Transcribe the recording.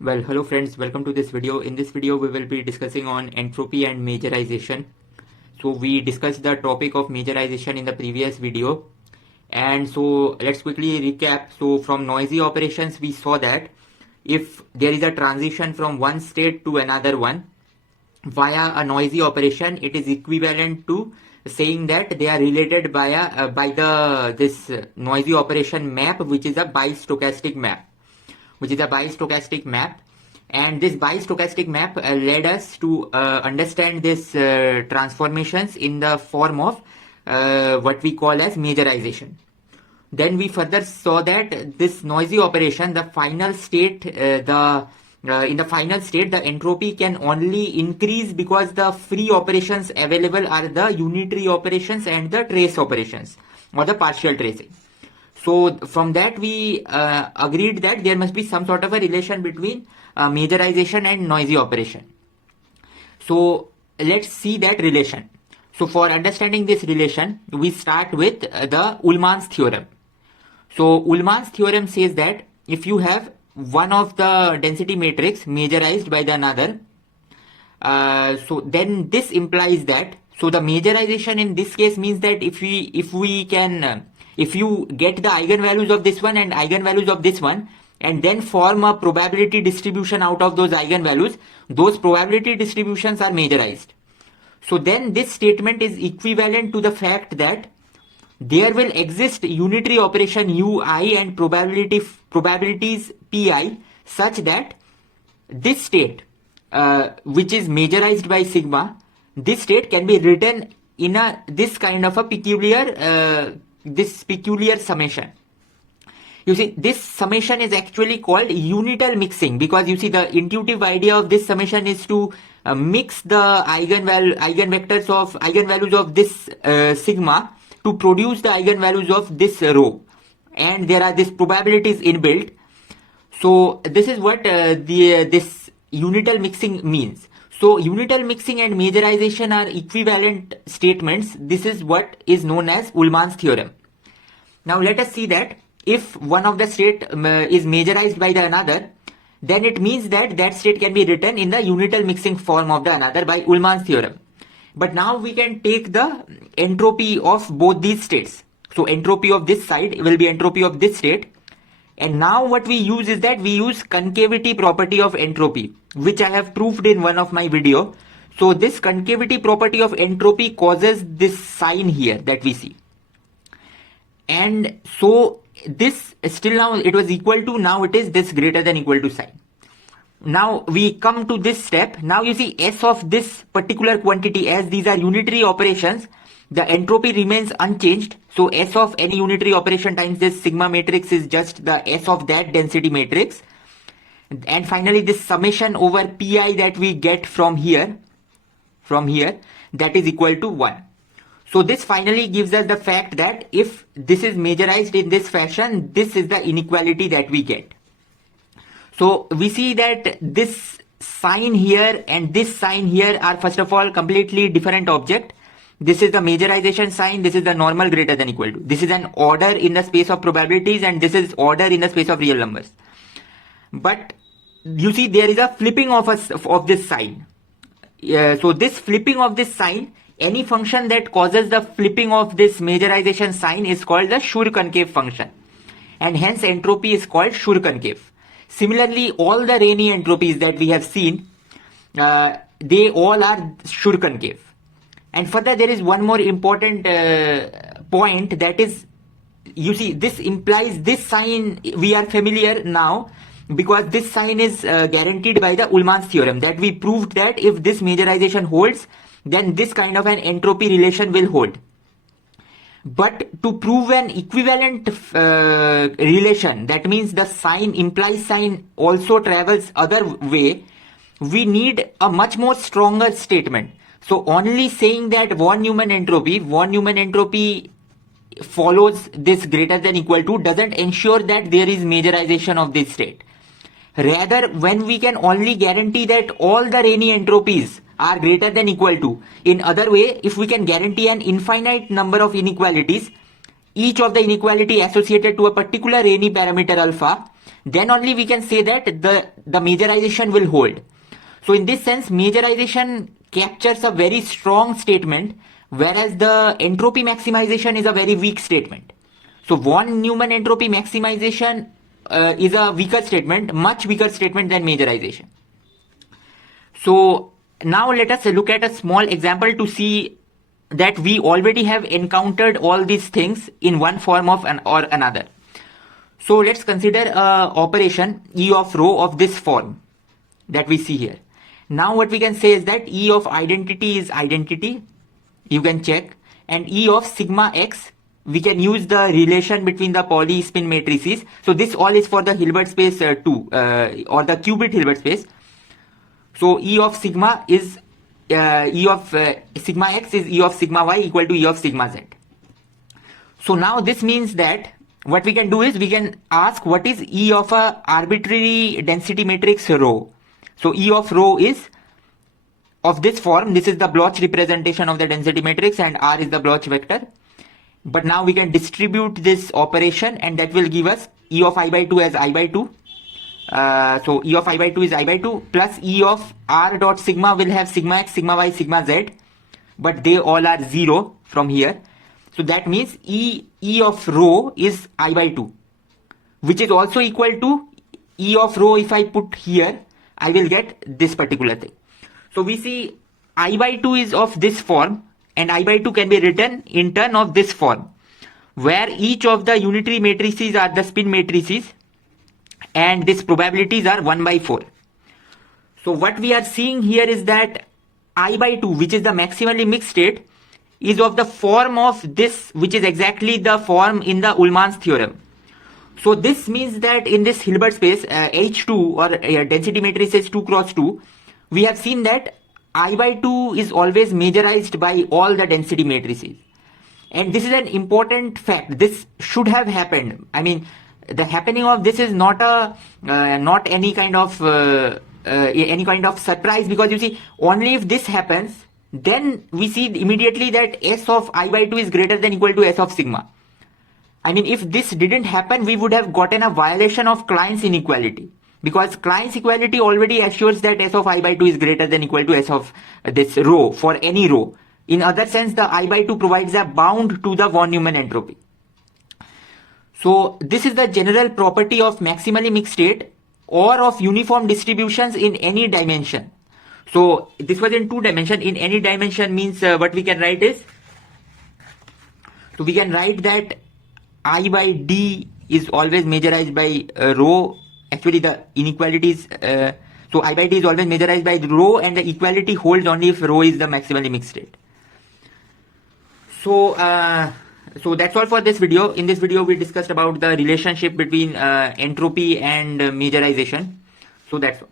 Well, hello friends, welcome to this video. In this video, we will be discussing on entropy and majorization. So we discussed the topic of majorization in the previous video. And so let's quickly recap. So from noisy operations, we saw that if there is a transition from one state to another one via a noisy operation, it is equivalent to saying that they are related by this noisy operation map, which is a bistochastic map. And this bistochastic map led us to understand this transformations in the form of what we call as majorization. Then we further saw that this noisy operation, the final state, in the final state, the entropy can only increase because the free operations available are the unitary operations and the trace operations or the partial tracing. So from that we agreed that there must be some sort of a relation between majorization and noisy operation. So let's see that relation. So for understanding this relation, we start with the Ullmann's theorem. So Ullmann's theorem says that if you have one of the density matrix majorized by the another, so then this implies that, so the majorization in this case means that if you get the eigenvalues of this one and eigenvalues of this one and then form a probability distribution out of those eigenvalues, those probability distributions are majorized. So then this statement is equivalent to the fact that there will exist unitary operation ui and probabilities pi such that this state, which is majorized by sigma, this state can be written in this kind of a peculiar summation. You see, this summation is actually called unital mixing, because you see the intuitive idea of this summation is to mix the eigenvalues of this sigma to produce the eigenvalues of this rho, and there are these probabilities inbuilt. So this is what this unital mixing means. So unital mixing and majorization are equivalent statements. This is what is known as Ullmann's theorem. Now let us see that if one of the state is majorized by the another, then it means that that state can be written in the unital mixing form of the another by Ullmann's theorem. But now we can take the entropy of both these states. So entropy of this side will be entropy of this state. And now what we use is that we use concavity property of entropy, which I have proved in one of my video. So this concavity property of entropy causes this sign here that we see. And so this still now it was equal to, now it is this greater than equal to sign. Now we come to this step. Now you see S of this particular quantity, as these are unitary operations, the entropy remains unchanged. So S of any unitary operation times this sigma matrix is just the S of that density matrix. And finally this summation over pi that we get from here, that is equal to 1. So this finally gives us the fact that if this is majorized in this fashion, this is the inequality that we get. So we see that this sign here and this sign here are first of all completely different object. This is the majorization sign, this is the normal greater than equal to. This is an order in the space of probabilities and this is order in the space of real numbers. But you see there is a flipping of this sign. So this flipping of this sign, any function that causes the flipping of this majorization sign is called the Schur-Concave function. And hence entropy is called Schur-Concave. Similarly, all the Rayleigh entropies that we have seen, they all are Schur-Concave. And further, there is one more important point, that is, you see, this implies this sign, we are familiar now, because this sign is guaranteed by the Ullmann's theorem, that we proved that if this majorization holds, then this kind of an entropy relation will hold. But to prove an equivalent relation, that means the sign, implies sign also travels other way, we need a much more stronger statement. So only saying that von Neumann entropy follows this greater than equal to doesn't ensure that there is majorization of this state. Rather, when we can only guarantee that all the Rayleigh entropies are greater than equal to, in other way, if we can guarantee an infinite number of inequalities, each of the inequality associated to a particular Rayleigh parameter alpha, then only we can say that the majorization will hold. So in this sense, majorization captures a very strong statement, whereas the entropy maximization is a very weak statement. So von Neumann entropy maximization is a weaker statement, much weaker statement than majorization. So now let us look at a small example to see that we already have encountered all these things in one form of or another. So let's consider a operation E of rho of this form that we see here. Now what we can say is that E of identity is identity, you can check, and E of sigma x, we can use the relation between the Pauli spin matrices. So this all is for the Hilbert space 2 or the qubit Hilbert space. So E of sigma is E of sigma x is E of sigma y equal to E of sigma z. So now this means that what we can do is we can ask what is E of a arbitrary density matrix rho. So E of rho is of this form. This is the Bloch representation of the density matrix and R is the Bloch vector. But now we can distribute this operation and that will give us E of I by 2 as I by 2. So E of I by 2 is I by 2 plus E of R dot sigma will have sigma x, sigma y, sigma z, but they all are 0 from here. So that means E of rho is I by 2, which is also equal to E of rho. If I put here, I will get this particular thing. So we see I by 2 is of this form and I by 2 can be written in turn of this form, where each of the unitary matrices are the spin matrices and these probabilities are 1 by 4. So what we are seeing here is that I by 2, which is the maximally mixed state, is of the form of this, which is exactly the form in the Ullmann's theorem. So this means that in this Hilbert space H2 or density matrices 2 cross 2, we have seen that I by 2 is always majorized by all the density matrices. And this is an important fact. This should have happened. I mean, the happening of this is not any kind of surprise, because you see, only if this happens, then we see immediately that S of I by 2 is greater than equal to S of sigma. I mean, if this didn't happen, we would have gotten a violation of Klein's inequality, because Klein's equality already assures that S of I by 2 is greater than equal to S of this rho for any rho. In other sense, the I by 2 provides a bound to the von Neumann entropy. So this is the general property of maximally mixed state or of uniform distributions in any dimension. So this was in 2 dimension. In any dimension means what we can write is, so we can write that I by D is always majorized by rho. Actually the inequalities, so I by D is always majorized by rho, and the equality holds only if rho is the maximally mixed state. So so that's all for this video. In this video we discussed about the relationship between entropy and majorization. So that's all.